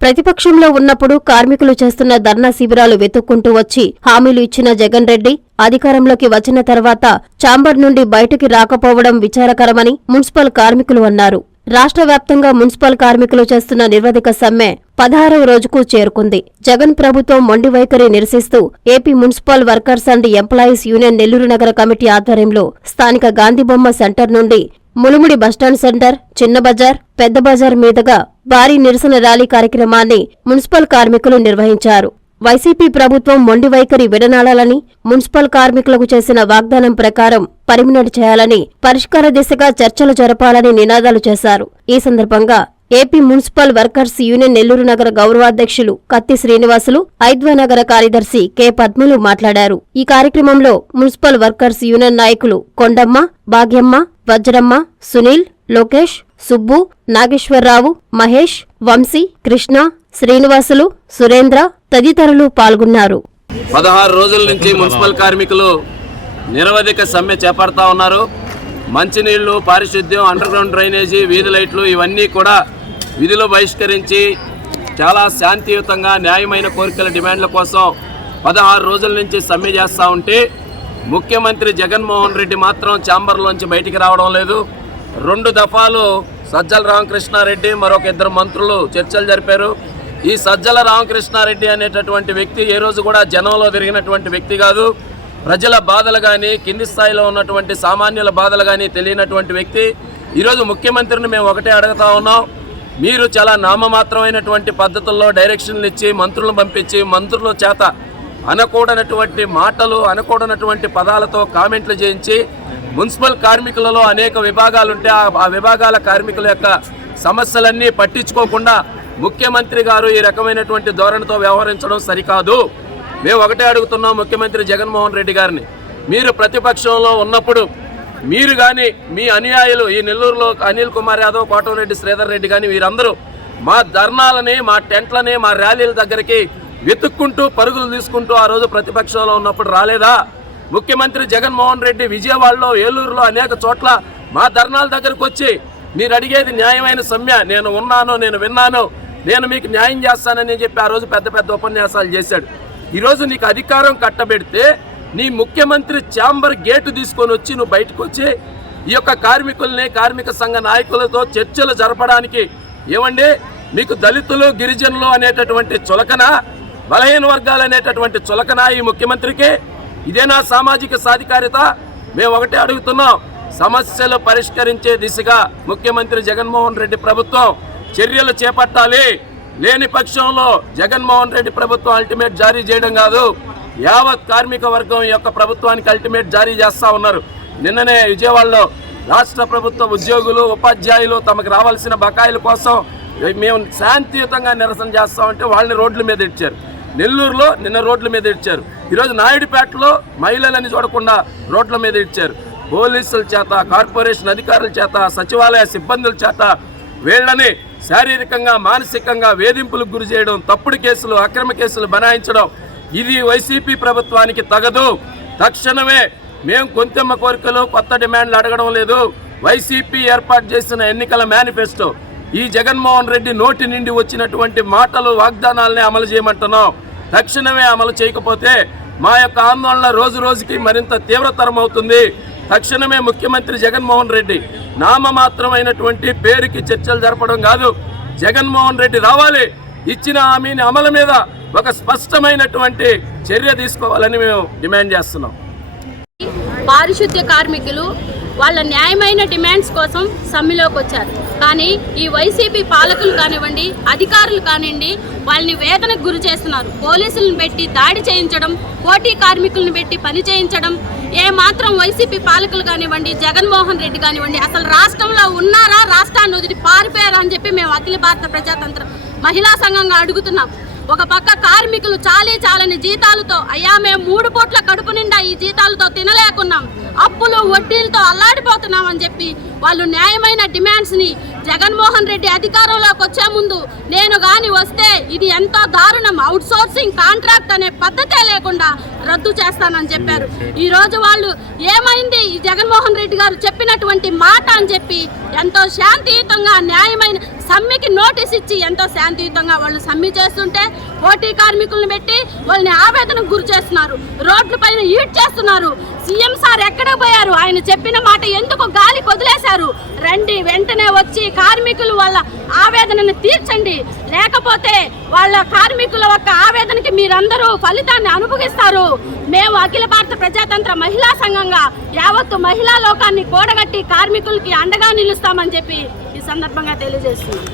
ప్రతిపక్షంలో ఉన్నప్పుడు కార్మికులు చేస్తున్న ధర్నా శిబిరాలు వెతుక్కుంటూ వచ్చి హామీలు ఇచ్చిన జగన్ రెడ్డి అధికారంలోకి వచ్చిన తర్వాత చాంబర్ నుండి బయటికి రాకపోవడం విచారకరమని మున్సిపల్ కార్మికులు అన్నారు. రాష్ట్ర వ్యాప్తంగా మున్సిపల్ కార్మికులు చేస్తున్న నిర్వధిక సమ్మె పదహారవ రోజుకు చేరుకుంది. జగన్ ప్రభుత్వం మొండి వైఖరి నిరసిస్తూ AP municipal workers and employees union Nellore నగర కమిటీ ఆధ్వర్యంలో స్థానిక గాంధీబొమ్మ సెంటర్ నుండి ములుముడి బస్టాండ్ సెంటర్ చిన్న బజార్ పెద్ద బజార్ మీదుగా భారీ నిరసన ర్యాలీ కార్యక్రమాన్ని మున్సిపల్ కార్మికులు నిర్వహించారు. వైసీపీ ప్రభుత్వం మొండి వైఖరి విడనాడాలని మున్సిపల్ కార్మికులకు చేసిన వాగ్దానం ప్రకారం పరిమినడి చేయాలని పరిష్కార దిశగా చర్చలు జరపాలని నినాదాలు చేశారు. ఈ సందర్భంగా AP municipal workers union Nellore నగర గౌరవాధ్యక్షులు కత్తి శ్రీనివాసులు ఐద్వా నగర కార్యదర్శి కె. పద్మలు మాట్లాడారు. ఈ కార్యక్రమంలో మున్సిపల్ వర్కర్స్ యూనియన్ నాయకులు కొండమ్మ భాగ్యమ్మ వజ్రమ్మ సునీల్ లోకేష్ సుబ్బు నాగేశ్వరరావు మహేష్ వంశీ కృష్ణ శ్రీనివాసులు సురేంద్ర తదితరులు పాల్గొన్నారు. పదహారు రోజుల నుంచి మున్సిపల్ కార్మికులు నిరవధిక సమ్మె చేపడతా ఉన్నారు. మంచినీళ్ళు పారిశుద్ధ్యం అండర్ గ్రౌండ్ డ్రైనేజీ వీధి లైట్లు ఇవన్నీ కూడా విధులు బహిష్కరించి చాలా శాంతియుతంగా న్యాయమైన కోరికల డిమాండ్ల కోసం పదహారు రోజుల నుంచి సమ్మె చేస్తూ ఉంటే ముఖ్యమంత్రి జగన్మోహన్ రెడ్డి మాత్రం ఛాంబర్లోంచి బయటికి రావడం లేదు. రెండు దఫాలు సజ్జల రామకృష్ణారెడ్డి మరొక ఇద్దరు మంత్రులు చర్చలు జరిపారు. ఈ సజ్జల రామకృష్ణారెడ్డి అనేటటువంటి వ్యక్తి ఏ రోజు కూడా జనంలో తిరిగినటువంటి వ్యక్తి కాదు. ప్రజల బాధలు కానీ కింది స్థాయిలో ఉన్నటువంటి సామాన్యుల బాధలు కానీ తెలియనటువంటి వ్యక్తి. ఈరోజు ముఖ్యమంత్రిని మేము ఒకటే అడుగుతా ఉన్నాం. మీరు చాలా నామమాత్రమైనటువంటి పద్ధతుల్లో డైరెక్షన్లు ఇచ్చి మంత్రులను పంపించి మంత్రుల చేత అనకూడనటువంటి మాటలు అనకూడనటువంటి పదాలతో కామెంట్లు చేయించి మున్సిపల్ కార్మికులలో అనేక విభాగాలు ఉంటే ఆ- విభాగాల కార్మికుల యొక్క సమస్యలన్నీ పట్టించుకోకుండా ముఖ్యమంత్రి గారు ఈ రకమైనటువంటి ధోరణితో వ్యవహరించడం సరికాదు. మేము ఒకటే అడుగుతున్నాం ముఖ్యమంత్రి జగన్మోహన్ రెడ్డి గారిని. మీరు ప్రతిపక్షంలో ఉన్నప్పుడు మీరు కానీ మీ అనుయాయులు ఈ నెల్లూరులో అనిల్ కుమార్ యాదవ్ కోటంరెడ్డి శ్రీధర్ రెడ్డి కానీ వీరందరూ మా ధర్నాలని మా టెంట్లని మా ర్యాలీల దగ్గరికి వెతుక్కుంటూ పరుగులు తీసుకుంటూ ఆ రోజు ప్రతిపక్షంలో ఉన్నప్పుడు రాలేదా? ముఖ్యమంత్రి జగన్మోహన్ రెడ్డి విజయవాడలో ఏలూరులో అనేక చోట్ల మా ధర్నాల దగ్గరకు వచ్చి మీరు అడిగేది న్యాయమైన సమ్మె. నేను ఉన్నాను నేను విన్నాను. నేను మీకు న్యాయం చేస్తానని చెప్పి ఆ రోజు పెద్ద పెద్ద ఉపన్యాసాలు చేశాడు. ఈరోజు నీకు అధికారం కట్టబెడితే నీ ముఖ్యమంత్రి ఛాంబర్ గేటు తీసుకొని వచ్చి నువ్వు బయటకు వచ్చి ఈ యొక్క కార్మికుల్ని కార్మిక సంఘ నాయకులతో చర్చలు జరపడానికి ఏమండి? మీకు దళితులు గిరిజనులు అనేటటువంటి చులకన? బలహీన వర్గాలు అనేటటువంటి చులకనాయి ముఖ్యమంత్రికి ఇదేనా సామాజిక సాధికారిత. మేము ఒకటే అడుగుతున్నాం సమస్యలు పరిష్కరించే దిశగా ముఖ్యమంత్రి జగన్మోహన్ రెడ్డి ప్రభుత్వం చర్యలు చేపట్టాలి. లేని పక్షంలో జగన్మోహన్ రెడ్డి ప్రభుత్వం అల్టిమేట్ జారీ చేయడం కాదు యావత్ కార్మిక వర్గం యొక్క ప్రభుత్వానికి అల్టిమేట్ జారీ చేస్తా ఉన్నారు. నిన్ననే విజయవాడలో రాష్ట్ర ప్రభుత్వ ఉద్యోగులు ఉపాధ్యాయులు తమకు రావాల్సిన బకాయిల కోసం మేము శాంతియుతంగా నిరసన చేస్తామంటే వాళ్ళని రోడ్ల మీద ఇచ్చారు. నెల్లూరులో నిన్న రోడ్ల మీద ఇచ్చారు ఈరోజు నాయుడుపేటలో మహిళలని చూడకుండా రోడ్ల మీద ఇచ్చారు పోలీసుల చేత కార్పొరేషన్ అధికారుల చేత సచివాలయ సిబ్బందుల చేత వీళ్ళని శారీరకంగా మానసికంగా వేధింపులకు గురి చేయడం తప్పుడు కేసులు అక్రమ కేసులు బనాయించడం ఇది వైసీపీ ప్రభుత్వానికి తగదు. తక్షణమే మేము కొంతెమ్మ కోరికలు కొత్త డిమాండ్లు అడగడం లేదు. వైసీపీ ఏర్పాటు చేసిన ఎన్నికల మేనిఫెస్టో ఈ జగన్మోహన్ రెడ్డి నోటి నుండి వచ్చినటువంటి మాటలు వాగ్దానాలనే అమలు చేయమంటున్నాం. తక్షణమే అమలు చేయకపోతే మా యొక్క ఆందోళన రోజు రోజుకి మరింత తీవ్రతరం అవుతుంది. తక్షణమే ముఖ్యమంత్రి జగన్మోహన్ రెడ్డి నామమాత్రమైనటువంటి పేరుకి చర్చలు జరపడం కాదు. జగన్మోహన్ రెడ్డి రావాలి. ఇచ్చిన హామీని అమలు మీద ఒక స్పష్టమైనటువంటి చర్య తీసుకోవాలని మేము డిమాండ్ చేస్తున్నాం. పారిశుద్ధ్య కార్మికులు వాళ్ళ న్యాయమైన డిమాండ్స్ కోసం సమ్మెలోకి వచ్చారు. కానీ ఈ వైసీపీ పాలకులు కానివ్వండి అధికారులు కానివ్వండి వాళ్ళని వేదనకు గురి చేస్తున్నారు. పోలీసులను పెట్టి దాడి చేయించడం పోటీ కార్మికులను పెట్టి పని చేయించడం ఏ మాత్రం వైసీపీ పాలకులు కానివ్వండి జగన్మోహన్ రెడ్డి కానివ్వండి అసలు రాష్ట్రంలో ఉన్నారా రాష్ట్రాన్ని వదిలి పారిపోయారా అని చెప్పి మేము అఖిల భారత ప్రజాతంత్ర మహిళా సంఘంగా అడుగుతున్నాం. ఒక పక్క కార్మికులు చాలీ చాలని జీతాలతో అయ్యా మేము మూడు పూట్ల కడుపు నిండా ఈ జీతాలతో తినలేకున్నాం. అప్పులు వడ్డీలతో అల్లాడిపోతున్నామని చెప్పి వాళ్ళు న్యాయమైన డిమాండ్స్ని జగన్మోహన్ రెడ్డి అధికారంలోకి వచ్చే ముందు నేను గాని వస్తే ఇది ఎంతో దారుణం. అవుట్ సోర్సింగ్ కాంట్రాక్ట్ అనే పద్ధతే లేకుండా రద్దు చేస్తానని చెప్పారు. ఈ రోజు వాళ్ళు ఏమైంది? ఈ జగన్మోహన్ రెడ్డి గారు చెప్పినటువంటి మాట అని చెప్పి ఎంతో శాంతియుతంగా న్యాయమైన సమ్మెకి నోటీస్ ఇచ్చి ఎంతో శాంతియుతంగా వాళ్ళు సమ్మె చేస్తుంటే పోటీ కార్మికులను పెట్టి వాళ్ళని ఆవేదనకు గురి చేస్తున్నారు. రోడ్ల పైన ఈడ్ చేస్తున్నారు సీఎం సార్ ఎక్కడ పోయారు? ఆయన చెప్పిన మాట ఎందుకు గాలి వదిలేశారు? రండి వెంటనే వచ్చి కార్మికులు వాళ్ళ ఆవేదనను తీర్చండి. లేకపోతే వాళ్ళ కార్మికుల యొక్క ఆవేదనకి మీరందరూ ఫలితాన్ని అనుభవిస్తారు. మేము అఖిల భారత ప్రజాతంత్ర మహిళా సంఘంగా యావత్తు మహిళా లోకాన్ని కూడగట్టి కార్మికులకి అండగా నిలుస్తామని చెప్పి ఈ సందర్భంగా తెలియజేస్తున్నాం.